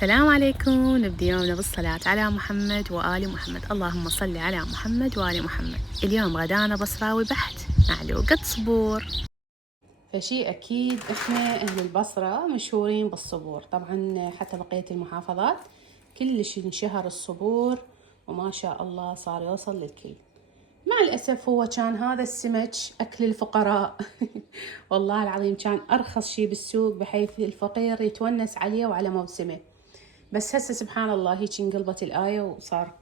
السلام عليكم. نبدأ يومنا بالصلاة على محمد وآل محمد. اللهم صل على محمد وآل محمد. اليوم غدانا بصراوي بحت مع لوقة صبور. فشي أكيد إحنا أهل البصرة مشهورين بالصبور، طبعا حتى بقية المحافظات كلش انشهر الصبور وما شاء الله صار يوصل للكل. مع الأسف هو كان هذا السمك أكل الفقراء والله العظيم كان أرخص شي بالسوق، بحيث الفقير يتونس عليه وعلى موسمه. بس هسه سبحان الله هيك انقلبت الآية وصار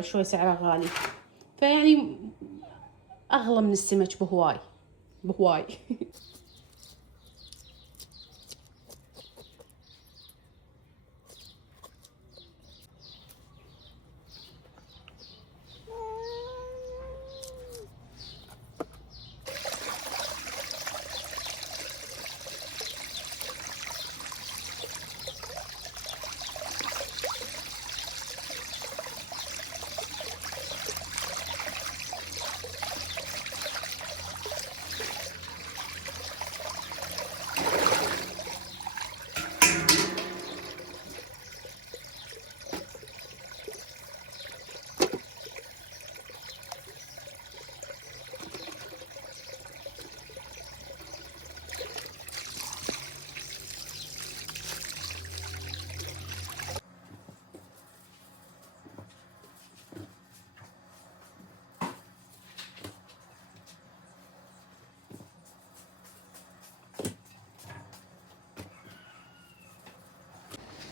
شوي سعره غالي، فيعني أغلى من السمك بهواي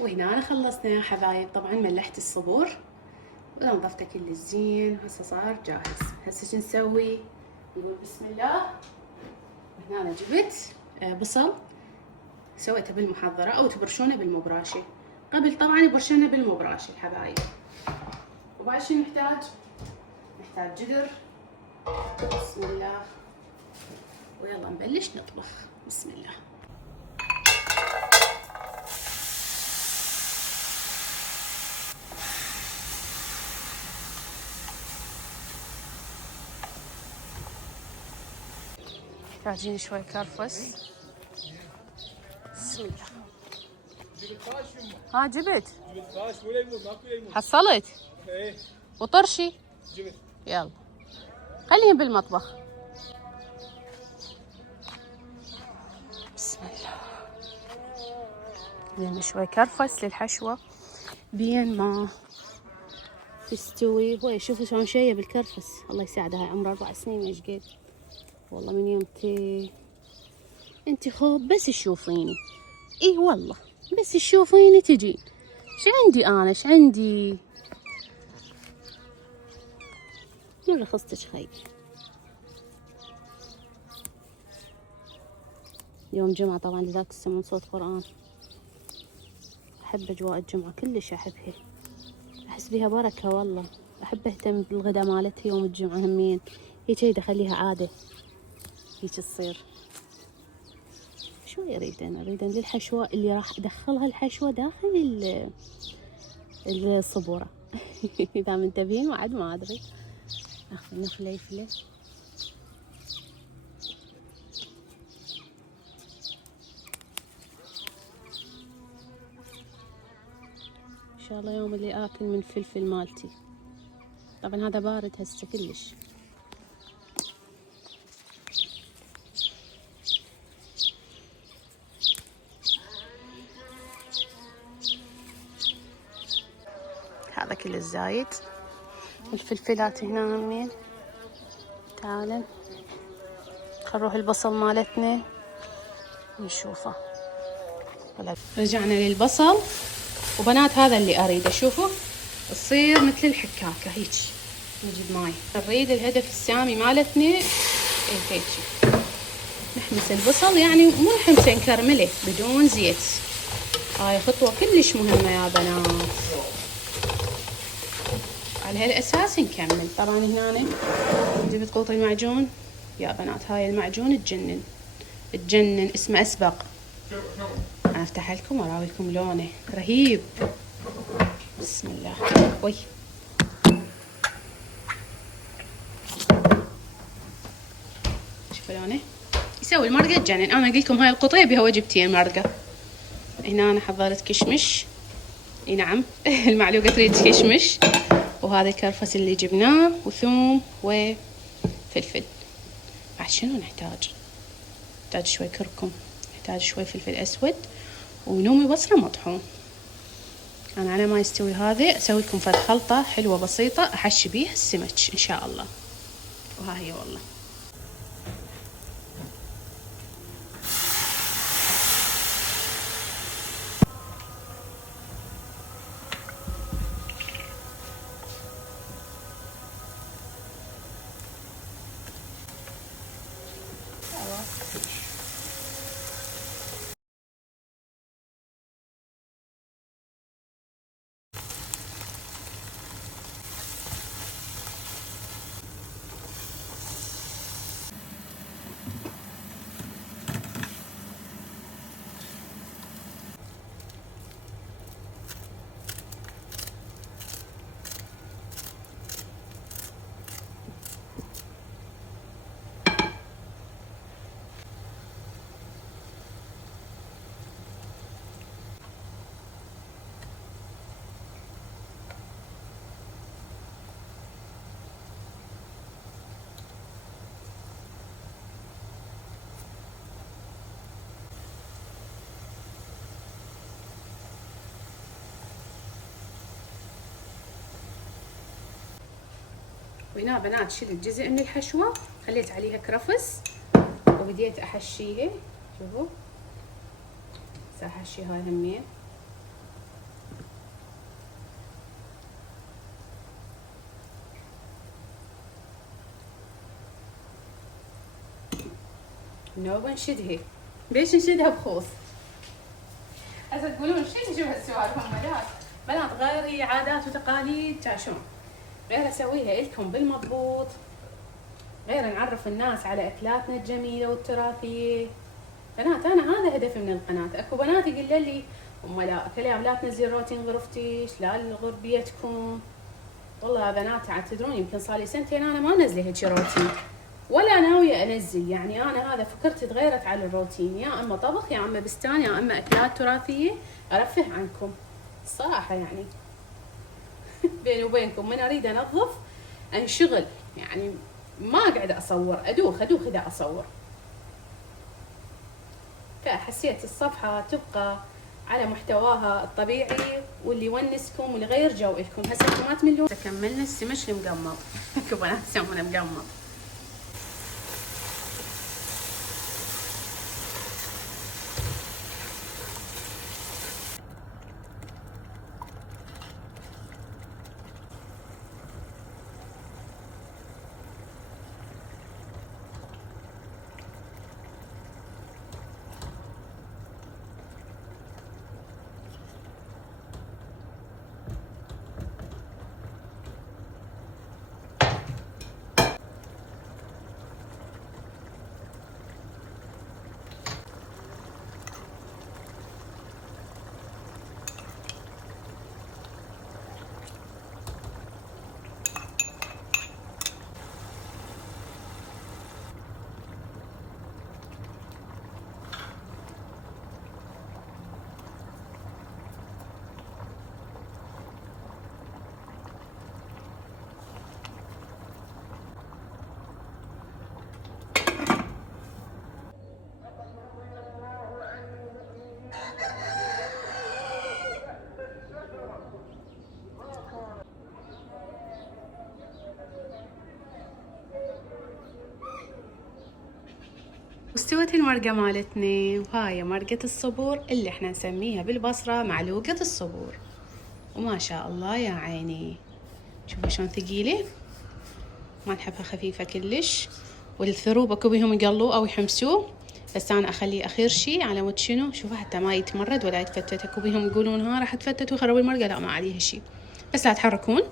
وهنا أنا خلصنا يا حبايب. طبعا ملحت الصبور ونظفته كل الزين، هسه صار جاهز. هسه شو نسوي؟ نقول بسم الله. هنا أنا جبت بصل سويته بالمحضرة أو تبرشونه بالمبراشي. قبل طبعا يبرشونه بالمبراشي الحبايب. وبعد شو نحتاج جدر. بسم الله، ويلا نبلش نطبخ. بسم الله. محتاجين شوي كرفس. بسم الله. جبت حصلت وطرشي. يلا خليهم بالمطبخ. بسم الله. لأن شوي كرفس للحشوة بين ما تستوي. هو شوفوا شلون شيء بالكرفس. الله يساعدها، هاي عمرها 4 سنين ايش قد والله. من يومتي انتي خوب بس تشوفيني. اي والله بس تشوفيني تجين. عندي انا عندي من رخصتك خي. يوم جمعة طبعا لذاك تسمعون صوت قرآن. احب اجواء الجمعة كلش احبها، احس بيها بركة والله. احب اهتم بالغدا مالتها يوم الجمعة همين، هيك اخليها عادة هيك تصير. شو اريد للحشوة اللي راح ادخلها الحشوة داخل الصبورة اذا منتبهين وعد ما ادري. اخذ نخليفله. ان شاء الله يوم اللي اكل من فلفل مالتي. طبعا هذا بارد هسه كلش. هذا كل الزايد. الفلفلات هنا همين. تعالن خل نروح البصل مالتنا نشوفه. رجعنا للبصل وبنات، هذا اللي اريده. شوفوا تصير مثل الحكاكه هيك. نجيب ماي. نريد الهدف السامي مالتنا هيك نحمس البصل، يعني مو نحمسه نكرمله بدون زيت. هاي خطوه كلش مهمه يا بنات. على هالاساس نكمل. طبعا هنا أنا جبت قوطي معجون يا بنات. هاي المعجون تجنن اسمه اسبق. انا افتح لكم واراويكم لونه رهيب. بسم الله. وي شوفوا لونه يسوي المرقه تجنن. انا اقول لكم هاي القطيبه هو جبتين مرقه. هنا أنا حضرت كشمش، اي نعم المعلوقة تريد كشمش. وهذا الكرفس اللي جبناه، وثوم وفلفل. بعد شنو نحتاج شوي كركم، نحتاج شوي فلفل أسود، ونومي بصرة مطحون. أنا على ما يستوي هذا أسوي لكم فد خلطة حلوة بسيطة أحشي بيها السمك إن شاء الله. وها هي والله. وهنا بنات شلت جزء من الحشوة، خليت عليها كرفس وبديت أحشيها. شوفوا سأحشي هاي همين. نوبة نشدها. ليش نشدها بخوص؟ هسه تقولون شو هالسؤال هم بنات غيري عادات وتقاليد تعشون، غير اسويها لكم بالمضبوط، غير نعرف الناس على اكلاتنا الجميله والتراثيه. بنات انا هذا هدفي من القناه. اكو بنات يقول لي لا كلام لا تنزل روتين غرفتيش، لا غربيتكم. والله يا بنات عاد تدرون يمكن صار لي سنتين انا ما انزل هيك روتين، ولا ناويه انزل. يعني انا هذا فكرتي تغيرت على الروتين، يا اما طبخ يا اما بستان يا اما اكلات تراثيه ارفه عنكم الصراحه. يعني بيني وبينكم من اريد انظف انشغل، يعني ما قاعد اصور، ادوخ اذا اصور. فحسيت الصفحه تبقى على محتواها الطبيعي واللي يونسكم واللي يغير جو لكم. هسه ما تملون. كملنا السمش المقمض. بنات يسمونه مقمض. واستوت المرقة مالتنا، وهاي مرقة الصبور اللي احنا نسميها بالبصرة معلوقة الصبور. وما شاء الله يا عيني شوفوا شلون ثقيلة، ما نحبها خفيفة كلش. والثروب اكو بيهم يقلوه او يحمسوه، بس انا اخليه اخير شي على مود شنو، شوفوا حتى ما يتمرد ولا يتفتت. اكو بيهم يقولون ها راح تفتت ويخرب المرقة، لا ما عليها شي، بس لا تحركون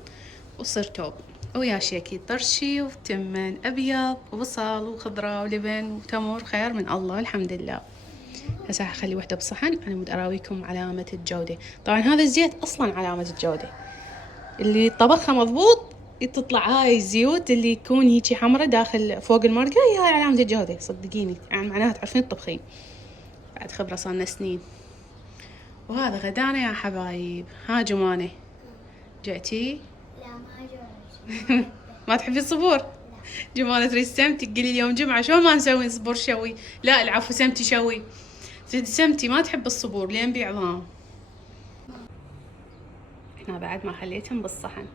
وتصير توب. ويا شي اكيد طرشي وتمن ابيض وبصل وخضره ولبن وتمر، خير من الله الحمد لله. هسه اخلي وحده بصحن على مود اراويكم علامه الجوده. طبعا هذا الزيت اصلا علامه الجوده، اللي طبخها مضبوط تطلع هاي الزيوت اللي يكون هيجي حمرة داخل فوق المرقه، هي هاي علامه الجوده صدقيني. يعني معناها تعرفين تطبخين بعد خبره، صار لنا سنين. وهذا غدانا يا حبايب. ها جمانة جأتي؟ لا ما جربت. ما تحبي الصبور؟ جمانة تريد سمتي تقولي اليوم جمعة شلون ما نسوي صبور شوي؟ لا العفو سمتي شوي. سمتي ما تحب الصبور لين بعظام. احنا بعد ما خليتهم بالصحن.